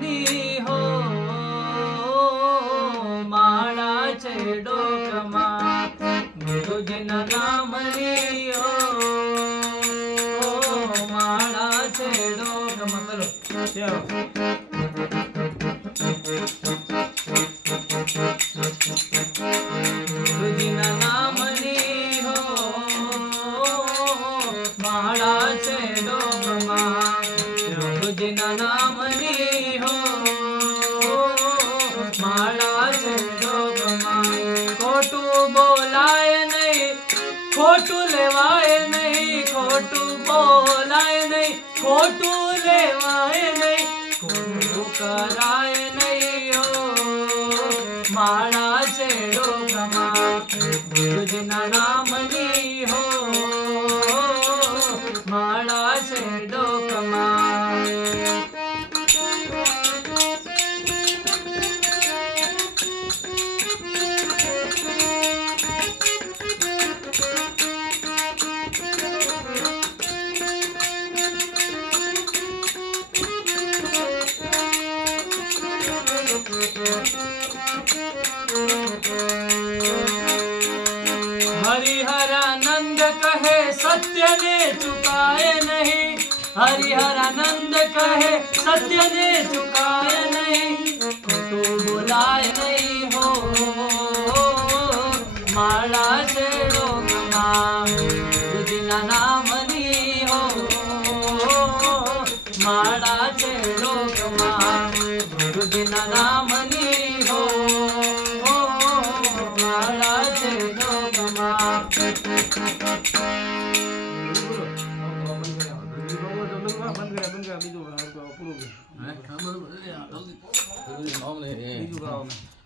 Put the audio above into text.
નામની હો માળા છે ડોકમાં ગુરુજીના નામની હો માળા છે ડોકમાં કરો ગુરુજીના નામની હો માળા છે ડોકમાં ગુરુજીના નામની હો માળા છે ડોકમાં ખોટું બોલાય નહીં ખોટું લેવાય નહીં ખોટું બોલાય નહીં ખોટું લેવાય નહીં ખોટું કરાય નહીં હો માળા છે ડોકમાં ગુરુજીના નામની હો માળા છે ડોકમાં હરિહરાનંદ કહે સત્યને ચુકાય નહીં હરિહરાનંદ કહે સત્યને ચુકાય નહીં ખોટું બોલાય નહીં હો માળા છે ડોકમાં ગુરુજીના નામની હો માળા છે ડોકમાં ગુરુજીના નામની હો માળા છે ડોકમાં બીજું